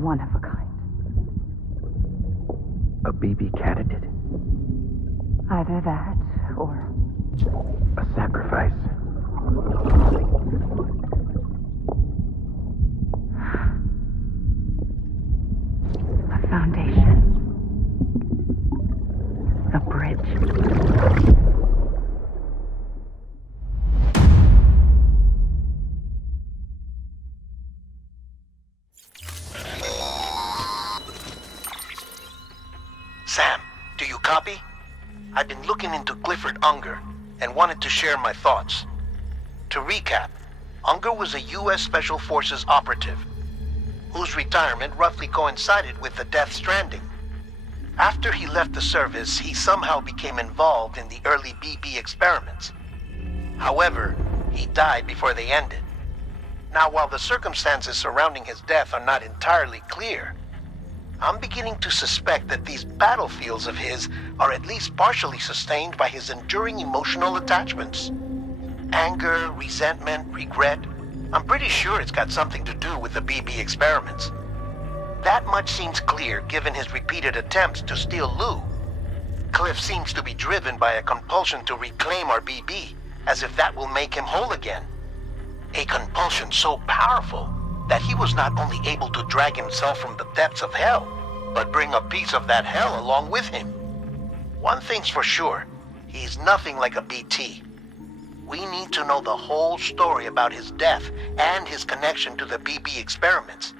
One of a kind. A BB candidate? Either that, or... A sacrifice? A foundation. A bridge. Sam, do you copy? I've been looking into Clifford Unger and wanted to share my thoughts. To recap, Unger was a U.S. Special Forces operative whose retirement roughly coincided with the death Stranding. After he left the service, he somehow became involved in the early BB experiments. However, he died before they ended. Now, while the circumstances surrounding his death are not entirely clear, I'm beginning to suspect that these battlefields of his are at least partially sustained by his enduring emotional attachments. Anger, resentment, regret. I'm pretty sure it's got something to do with the BB experiments. That much seems clear given his repeated attempts to steal Lou. Cliff seems to be driven by a compulsion to reclaim our BB, as if that will make him whole again. A compulsion so powerful that he was not only able to drag himself from the depths of hell, but bring a piece of that hell along with him. One thing's for sure, he's nothing like a BT. We need to know the whole story about his death and his connection to the BB experiments.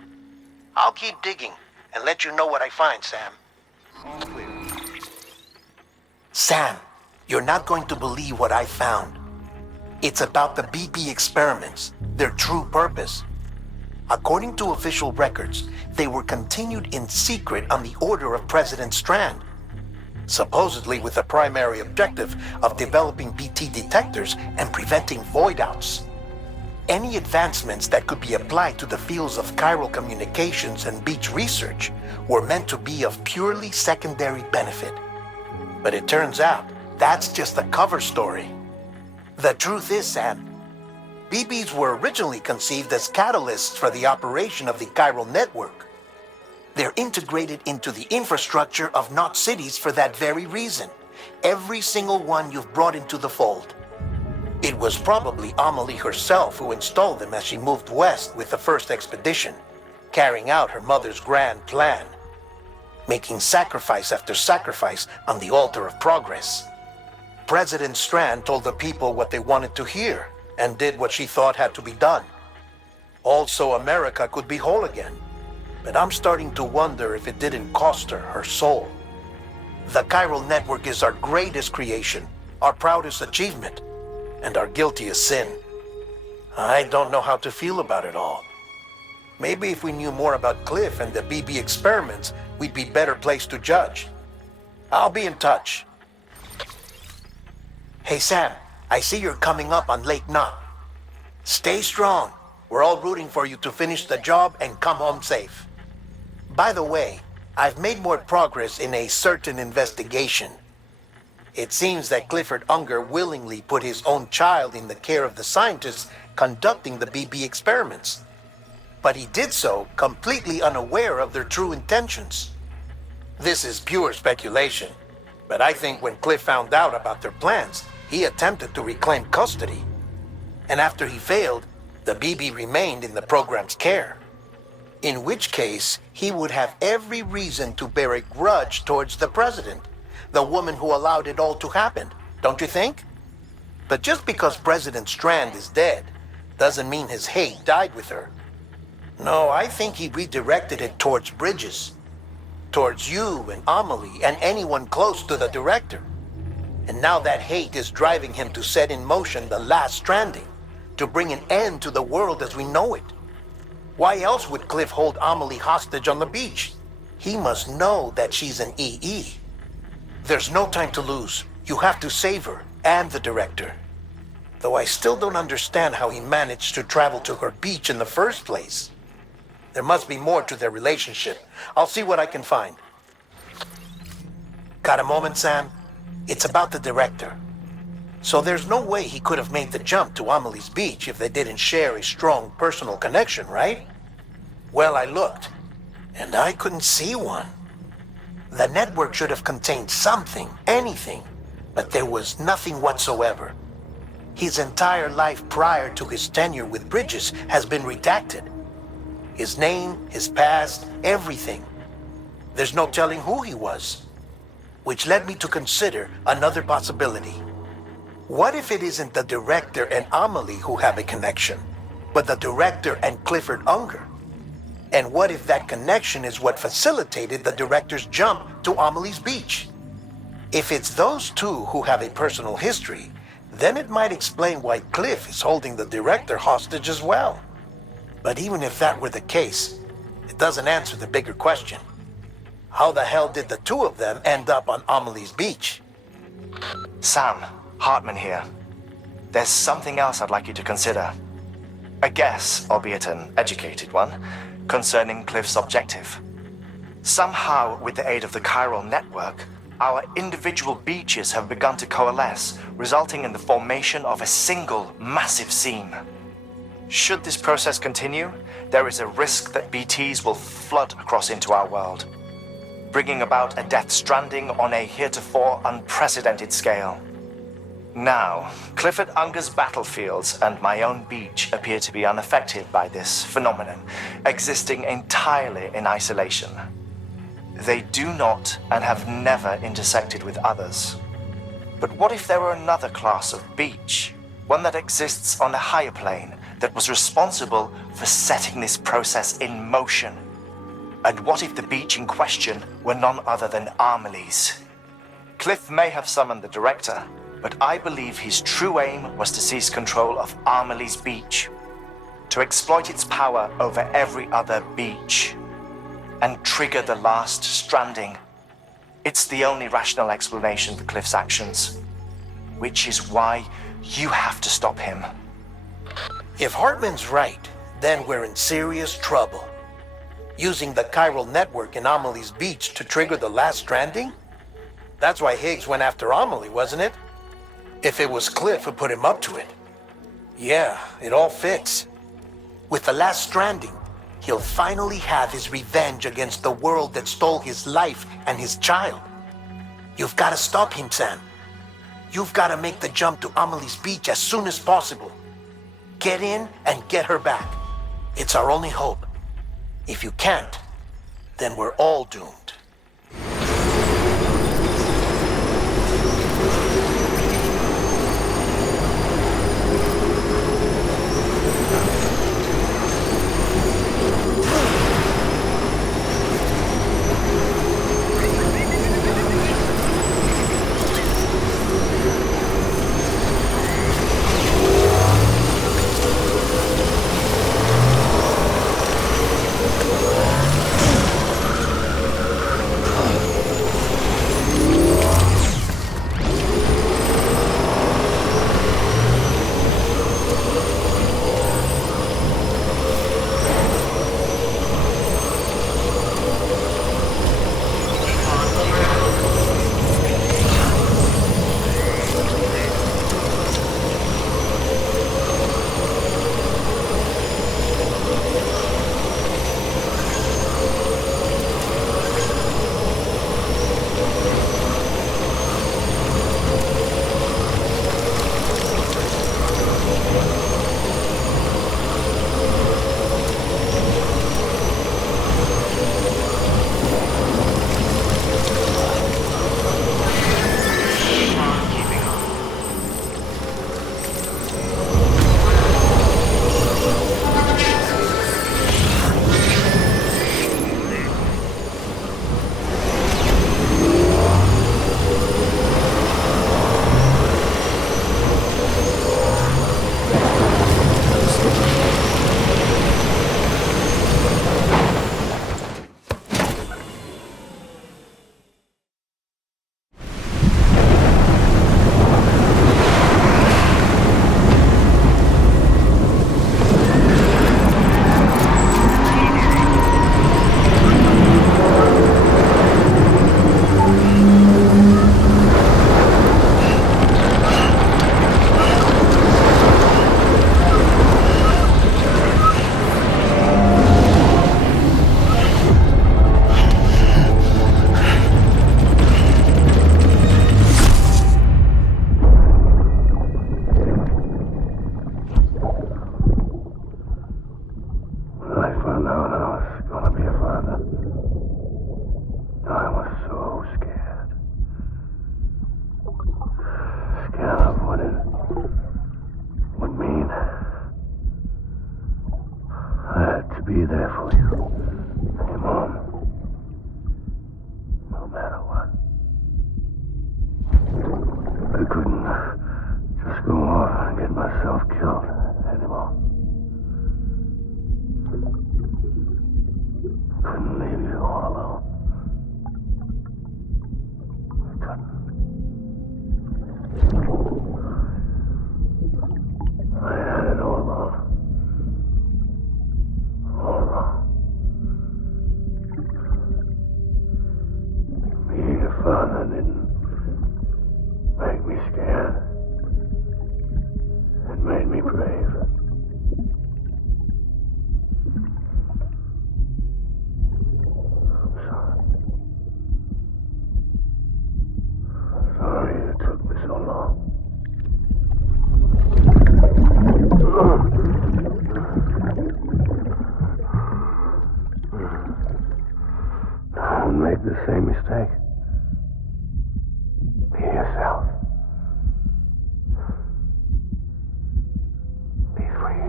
I'll keep digging and let you know what I find, Sam. Sam, you're not going to believe what I found. It's about the BB experiments, their true purpose. According to official records, they were continued in secret on the order of President Strand, supposedly with the primary objective of developing BT detectors and preventing void-outs. Any advancements that could be applied to the fields of chiral communications and beach research were meant to be of purely secondary benefit. But it turns out, that's just a cover story. The truth is, Sam, BBs were originally conceived as catalysts for the operation of the chiral network. They're integrated into the infrastructure of Knot cities for that very reason. Every single one you've brought into the fold. It was probably Amelie herself who installed them as she moved west with the first expedition, carrying out her mother's grand plan, making sacrifice after sacrifice on the altar of progress. President Strand told the people what they wanted to hear and did what she thought had to be done. Also, America could be whole again. But I'm starting to wonder if it didn't cost her soul. The chiral network is our greatest creation, our proudest achievement, and our guiltiest sin. I don't know how to feel about it all. Maybe if we knew more about Cliff and the BB experiments, we'd be better placed to judge. I'll be in touch. Hey Sam, I see you're coming up on Lake Knot. Stay strong. We're all rooting for you to finish the job and come home safe. By the way, I've made more progress in a certain investigation. It seems that Clifford Unger willingly put his own child in the care of the scientists conducting the BB experiments. But he did so completely unaware of their true intentions. This is pure speculation, but I think when Cliff found out about their plans, he attempted to reclaim custody. And after he failed, the BB remained in the program's care. In which case, he would have every reason to bear a grudge towards the president, the woman who allowed it all to happen, don't you think? But just because President Strand is dead, doesn't mean his hate died with her. No, I think he redirected it towards Bridges, towards you and Amelie and anyone close to the director. And now that hate is driving him to set in motion the last Stranding, to bring an end to the world as we know it. Why else would Cliff hold Amelie hostage on the beach? He must know that she's an EE. There's no time to lose. You have to save her and the director. Though I still don't understand how he managed to travel to her beach in the first place. There must be more to their relationship. I'll see what I can find. Got a moment, Sam? It's about the director. So there's no way he could have made the jump to Amelie's beach if they didn't share a strong personal connection, right? Well, I looked. and I couldn't see one. The network should have contained something, anything, but there was nothing whatsoever. His entire life prior to his tenure with Bridges has been redacted. His name, his past, everything. There's no telling who he was. Which led me to consider another possibility. What if it isn't the director and Amelie who have a connection, but the director and Clifford Unger? And what if that connection is what facilitated the director's jump to Amelie's beach? If it's those two who have a personal history, then it might explain why Cliff is holding the director hostage as well. But even if that were the case, it doesn't answer the bigger question. How the hell did the two of them end up on Amelie's beach? Sam, Hartman here. There's something else I'd like you to consider. A guess, albeit an educated one, concerning Cliff's objective. Somehow, with the aid of the chiral network, our individual beaches have begun to coalesce, resulting in the formation of a single massive seam. Should this process continue, there is a risk that BTs will flood across into our world, bringing about a death stranding on a heretofore unprecedented scale. Now, Clifford Unger's battlefields and my own beach appear to be unaffected by this phenomenon, existing entirely in isolation. They do not and have never intersected with others. But what if there were another class of beach, one that exists on a higher plane, that was responsible for setting this process in motion? And what if the beach in question were none other than Amelie's? Cliff may have summoned the director, but I believe his true aim was to seize control of Amelie's beach, to exploit its power over every other beach, and trigger the last stranding. It's the only rational explanation for Cliff's actions, which is why you have to stop him. If Hartman's right, then we're in serious trouble. Using the chiral network in Amelie's beach to trigger the last stranding? That's why Higgs went after Amelie, wasn't it? If it was Cliff who put him up to it. Yeah, it all fits. With the last stranding, he'll finally have his revenge against the world that stole his life and his child. You've got to stop him, Sam. You've got to make the jump to Amelie's beach as soon as possible. Get in and get her back. It's our only hope. If you can't, then we're all doomed. known I was gonna be a father, I was so scared. Scared of what it would mean. I had to be there for you, your mom, no matter what. I couldn't just go off and get myself killed anymore. Couldn't leave you all alone. I couldn't. I had it all wrong. All wrong. Being a father didn't make me scared. It made me brave. I'm sorry. Sorry it took me so long. Don't make the same mistake. Be yourself. Be free.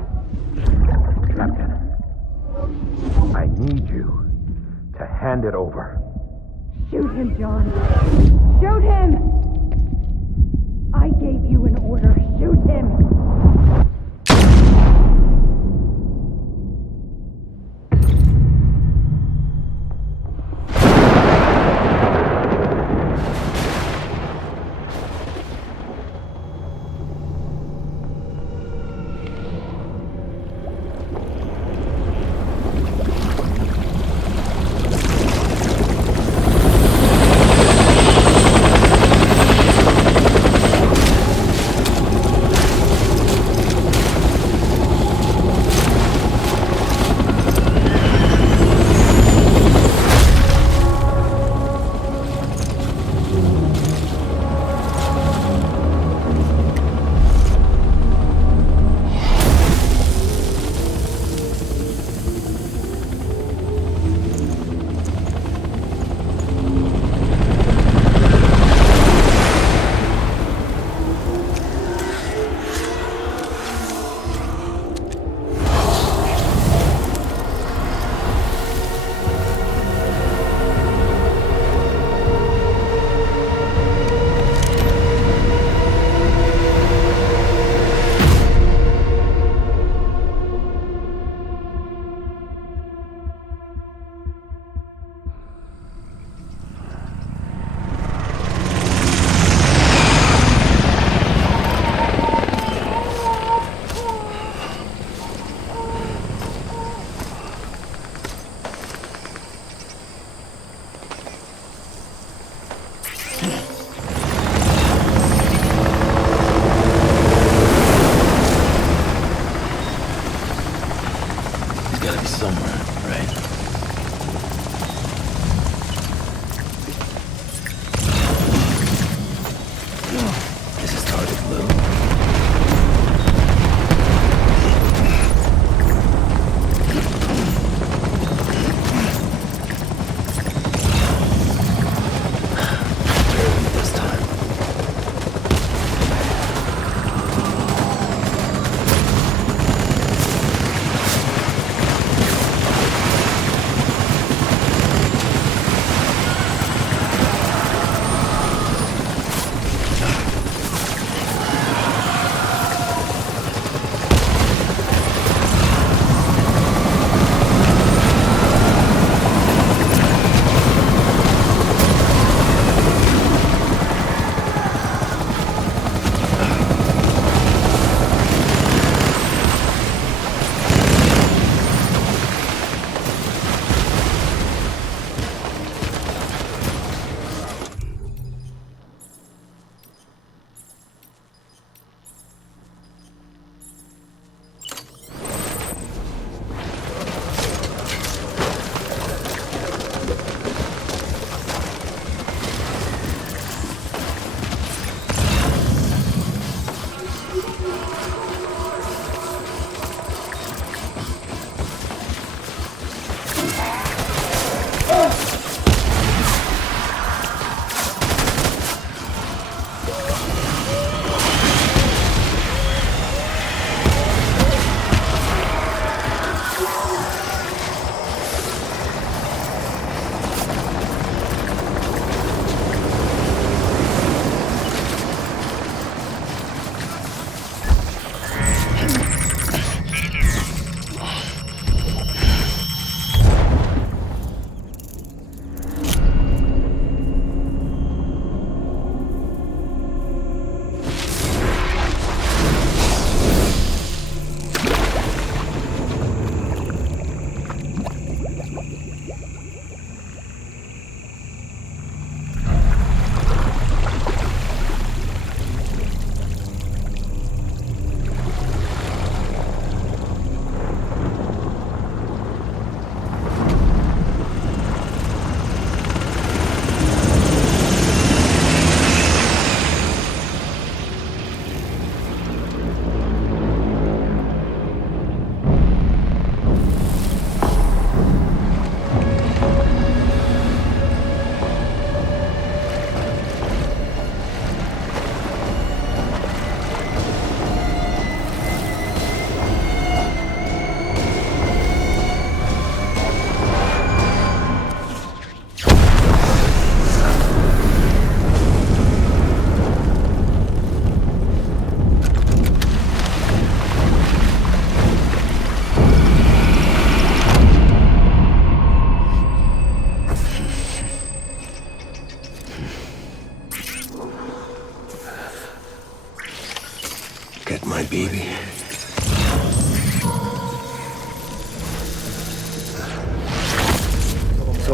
Captain, I need you to hand it over. Shoot him, John. Shoot him! I gave you an order. Shoot him!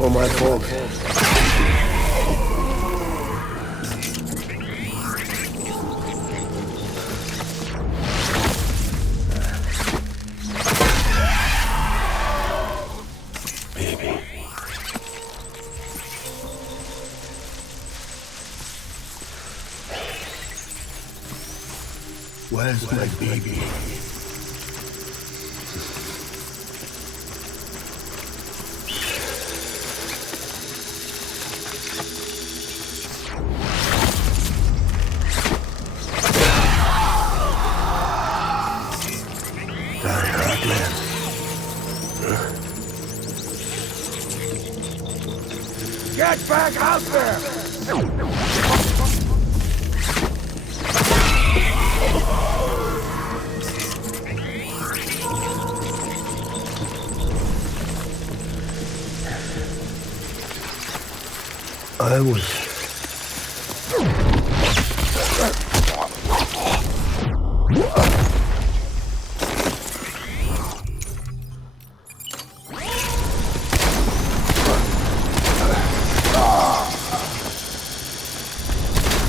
for my folks. Baby. Where's my baby? Get back out there! I was...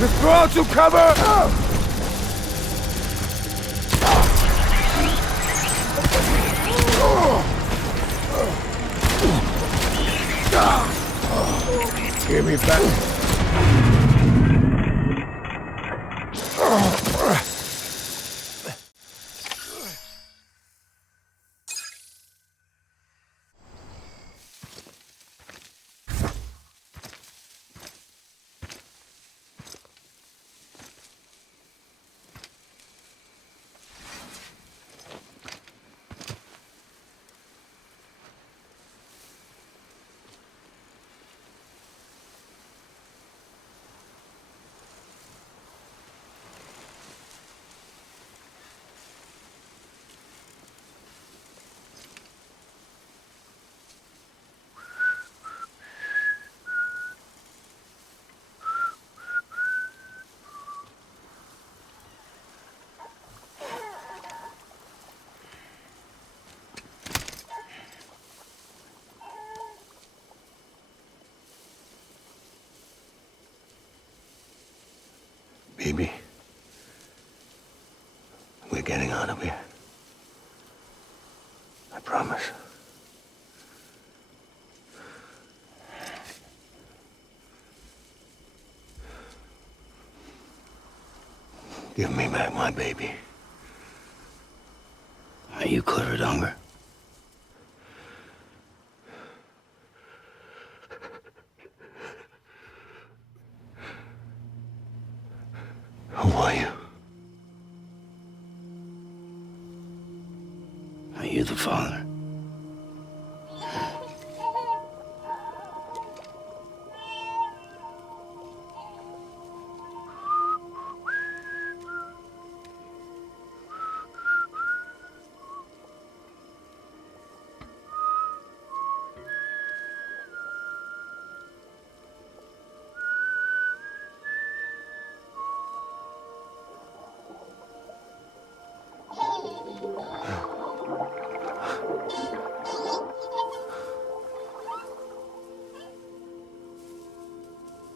Withdraw to cover! Give me back. Baby, we're getting out of here. I promise. Give me back my baby. Are you Clifford Unger? Who are you? Are you the father?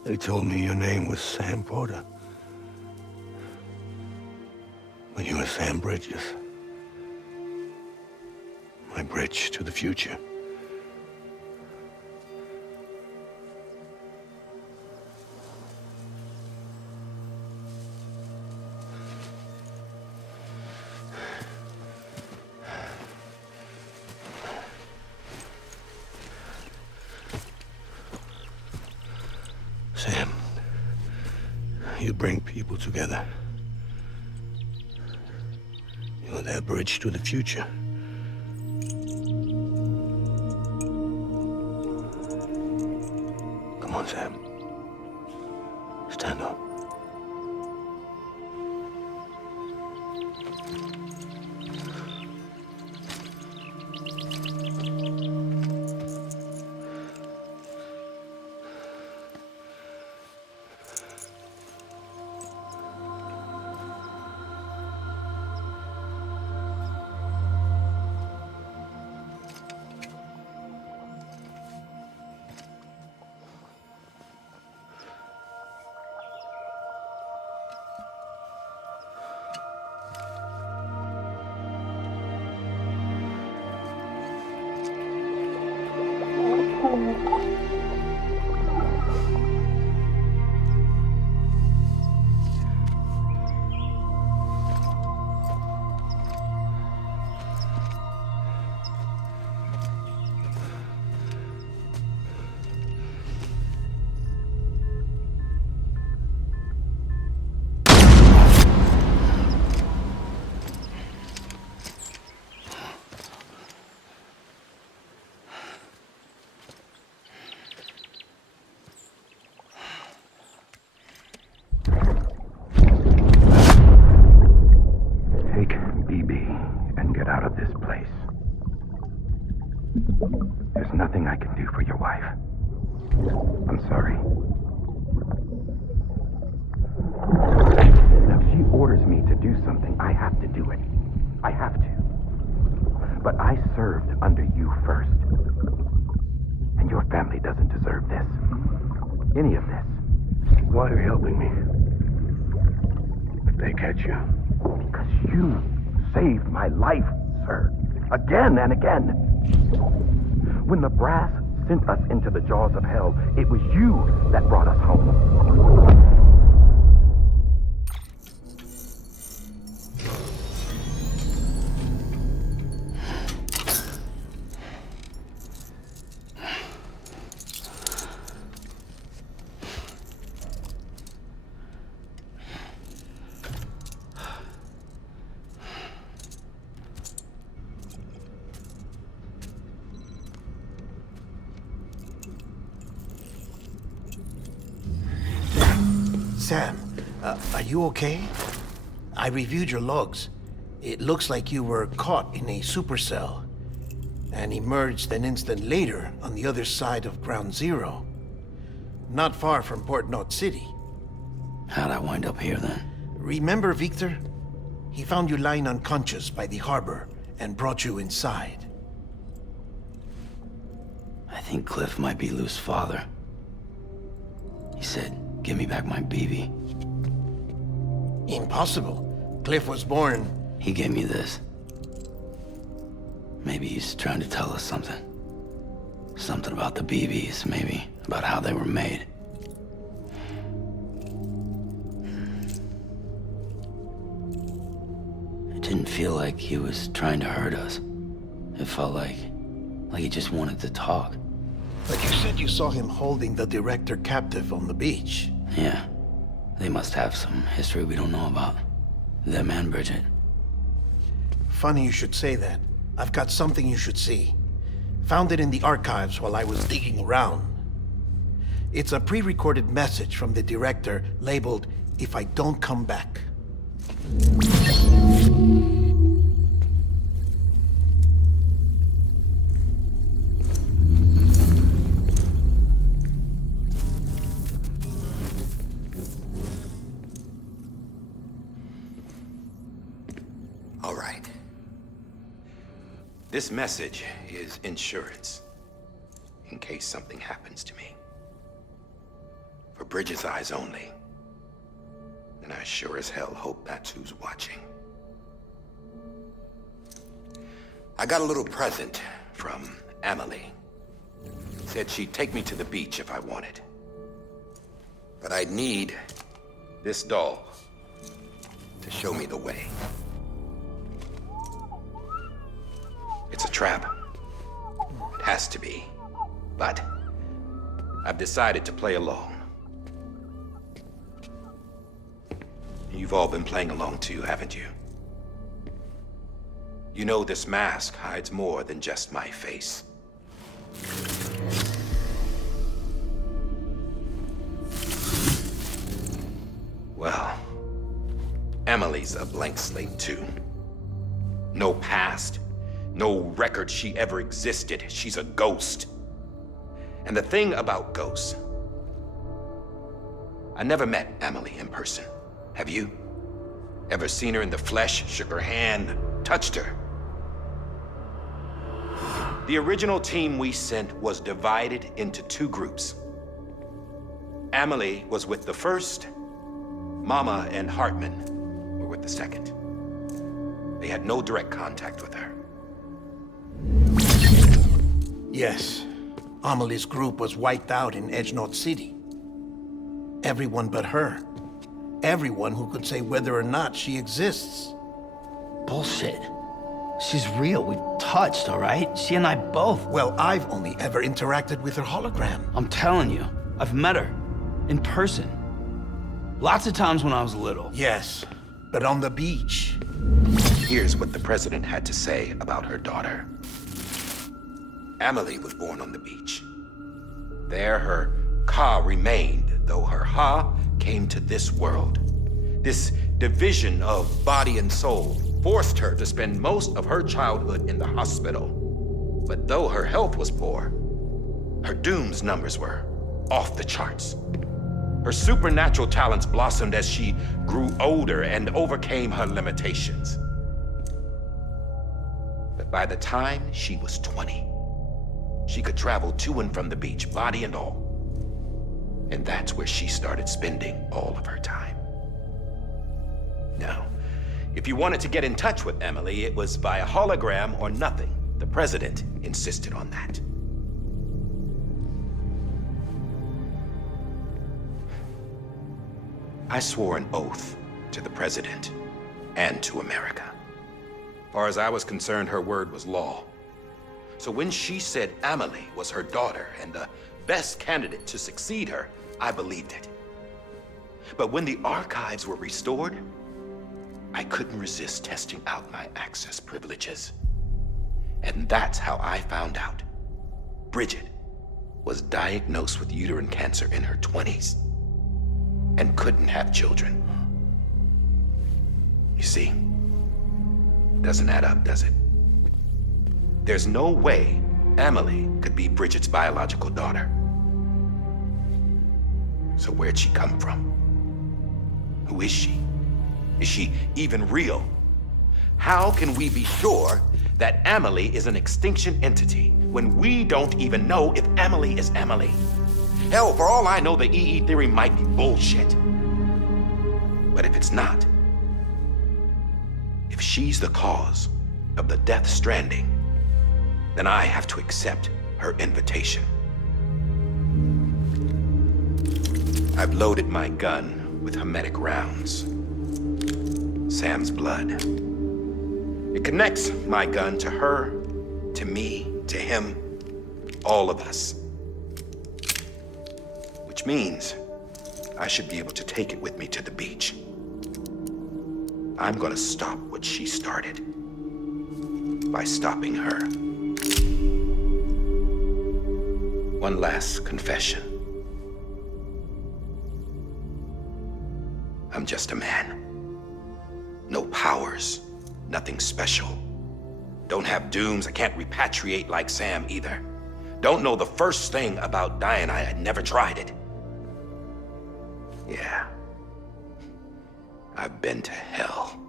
They told me your name was Sam Porter. But you were Sam Bridges. My bridge to the future. Sam, you bring people together. You're their bridge to the future. Come on, Sam. Stand up. Take BB and get out of this place. There's nothing I can do for your wife. I'm sorry. Now, if she orders me to do something, I have to do it. I have to. But I served under you first. And your family doesn't deserve this. Any of this. Why are you helping me? If they catch you. Because you saved my life, sir. Again and again. When the brass sent us into the jaws of hell, it was you that brought us home. Sam, are you okay? I reviewed your logs. It looks like you were caught in a supercell and emerged an instant later on the other side of Ground Zero. Not far from Port Knot City. How'd I wind up here then? Remember Victor? He found you lying unconscious by the harbor and brought you inside. I think Cliff might be Lou's father. He said, "Give me back my BB." Impossible. Cliff was born... He gave me this. Maybe he's trying to tell us something. Something about the BBs, maybe. About how they were made. It didn't feel like he was trying to hurt us. It felt like he just wanted to talk. But you said you saw him holding the director captive on the beach. Yeah. They must have some history we don't know about. Them and Bridget. Funny you should say that. I've got something you should see. Found it in the archives while I was digging around. It's a pre-recorded message from the director labeled, "If I don't come back." All right. This message is insurance, in case something happens to me. For Bridget's eyes only. And I sure as hell hope that's who's watching. I got a little present from Emily. Said she'd take me to the beach if I wanted. But I'd need this doll to show me the way. It's a trap. It has to be. But I've decided to play along. You've all been playing along too, haven't you? You know this mask hides more than just my face. Well, Emily's a blank slate too. No past. No record she ever existed. She's a ghost. And the thing about ghosts, I never met Emily in person. Have you? Ever seen her in the flesh, shook her hand, touched her? The original team we sent was divided into two groups. Emily was with the first. Mama and Hartman were with the second. They had no direct contact with her. Yes. Amelie's group was wiped out in Edgenorth City. Everyone but her. Everyone who could say whether or not she exists. Bullshit. She's real. We've touched, all right? She and I both. Well, I've only ever interacted with her hologram. I'm telling you, I've met her. In person. Lots of times when I was little. Yes, but on the beach. Here's what the president had to say about her daughter. Amelie was born on the beach. There her ka remained, though her ha came to this world. This division of body and soul forced her to spend most of her childhood in the hospital. But though her health was poor, her dooms numbers were off the charts. Her supernatural talents blossomed as she grew older and overcame her limitations. But by the time she was 20, she could travel to and from the beach, body and all. And that's where she started spending all of her time. Now, if you wanted to get in touch with Emily, it was via hologram or nothing. The president insisted on that. I swore an oath to the president and to America. As far as I was concerned, her word was law. So when she said Amelie was her daughter and the best candidate to succeed her, I believed it. But when the archives were restored, I couldn't resist testing out my access privileges. And that's how I found out Bridget was diagnosed with uterine cancer in her 20s and couldn't have children. You see, doesn't add up, does it? There's no way Amelie could be Bridget's biological daughter. So where'd she come from? Who is she? Is she even real? How can we be sure that Amelie is an extinction entity when we don't even know if Amelie is Amelie? Hell, for all I know, the EE theory might be bullshit. But if it's not, if she's the cause of the death stranding, then I have to accept her invitation. I've loaded my gun with hermetic rounds. Sam's blood. It connects my gun to her, to me, to him, all of us. Which means I should be able to take it with me to the beach. I'm gonna stop what she started by stopping her. One last confession. I'm just a man. No powers, nothing special. Don't have dooms, I can't repatriate like Sam either. Don't know the first thing about dying, I had never tried it. Yeah. I've been to hell.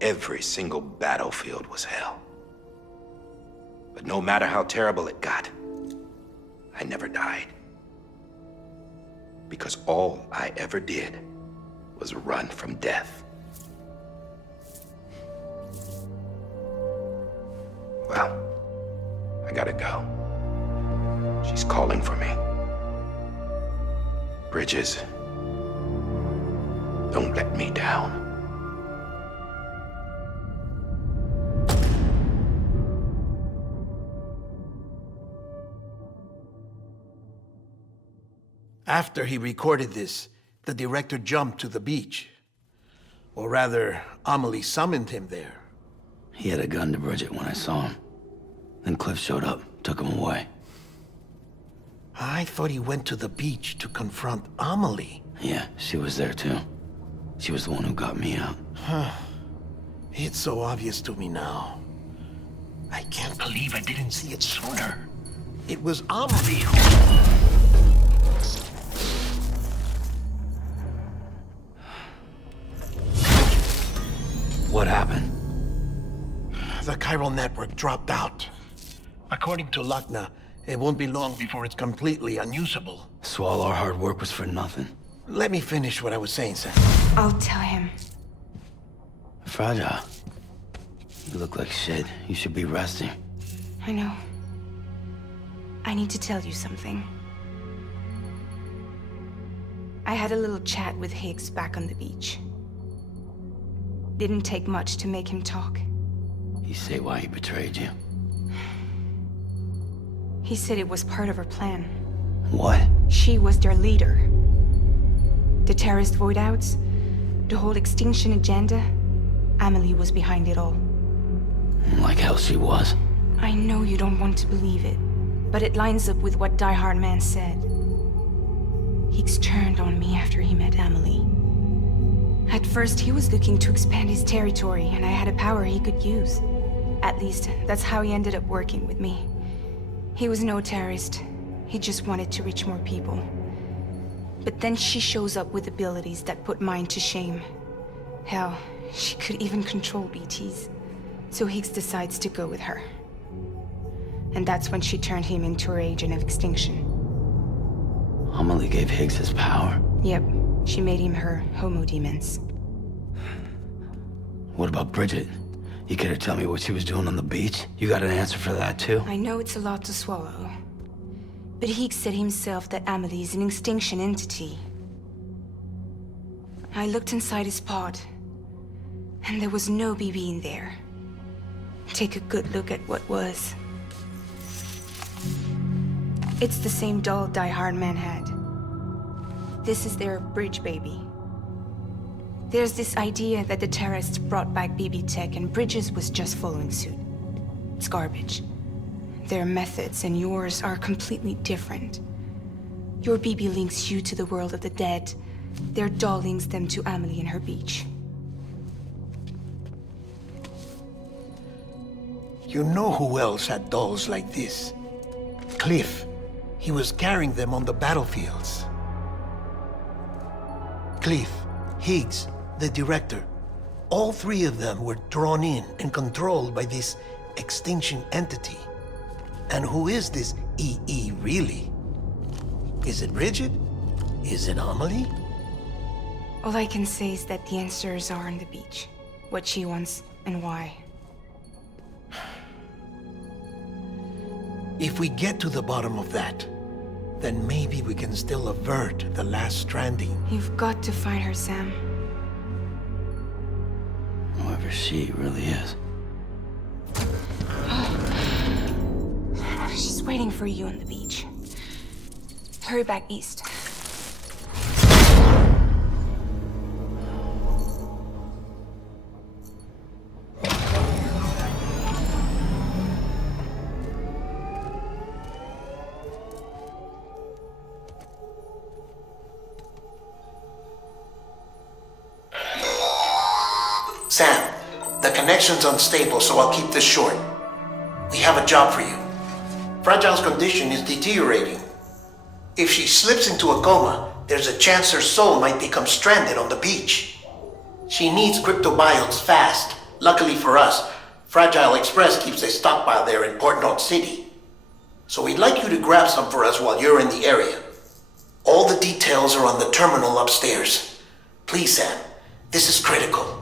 Every single battlefield was hell. But no matter how terrible it got, I never died. Because all I ever did was run from death. Well, I gotta go. She's calling for me. Bridges, don't let me down. After he recorded this, the director jumped to the beach. Or rather, Amelie summoned him there. He had a gun to Bridget when I saw him. Then Cliff showed up, took him away. I thought he went to the beach to confront Amelie. Yeah, she was there too. She was the one who got me out. It's so obvious to me now. I can't believe I didn't see it sooner. It was Amelie who... What happened? The chiral network dropped out. According to Lachna, it won't be long before it's completely unusable. So all our hard work was for nothing. Let me finish what I was saying, Sam. I'll tell him. Fragile. You look like shit. You should be resting. I know. I I need to tell you something. I had a little chat with Higgs back on the beach. Didn't take much to make him talk. You say why he betrayed you? He said it was part of her plan. What? She was their leader. The terrorist void-outs, the whole extinction agenda, Amelie was behind it all. Like hell she was. I know you don't want to believe it, but it lines up with what Die Hard Man said. Higgs turned on me after he met Amelie. At first, he was looking to expand his territory, and I had a power he could use. At least, that's how he ended up working with me. He was no terrorist. He just wanted to reach more people. But then she shows up with abilities that put mine to shame. Hell, she could even control BTs. So Higgs decides to go with her. And that's when she turned him into her agent of extinction. Amelie gave Higgs his power? Yep, she made him her homo demons. What about Bridget? You care to tell me what she was doing on the beach? You got an answer for that too? I know it's a lot to swallow. But Higgs said himself that Amelie is an extinction entity. I looked inside his pod, and there was no BB in there. Take a good look at what was. It's the same doll Die Hard Man had. This is their bridge baby. There's this idea that the terrorists brought back BB tech and Bridges was just following suit. It's garbage. Their methods and yours are completely different. Your BB links you to the world of the dead. Their doll links them to Amelie and her beach. You know who else had dolls like this? Cliff. He was carrying them on the battlefields. Cliff, Higgs, the director. All three of them were drawn in and controlled by this extinction entity. And who is this EE really? Is it Bridget? Is it Amelie? All I can say is that the answers are on the beach. What she wants and why. If we get to the bottom of that, then maybe we can still avert the last stranding. You've got to find her, Sam. Whoever she really is. She's waiting for you on the beach. Hurry back east. Sam, the connection's unstable, so I'll keep this short. We have a job for you. Fragile's condition is deteriorating. If she slips into a coma, there's a chance her soul might become stranded on the beach. She needs cryptobiotes fast. Luckily for us, Fragile Express keeps a stockpile there in Port North City. So we'd like you to grab some for us while you're in the area. All the details are on the terminal upstairs. Please, Sam, this is critical.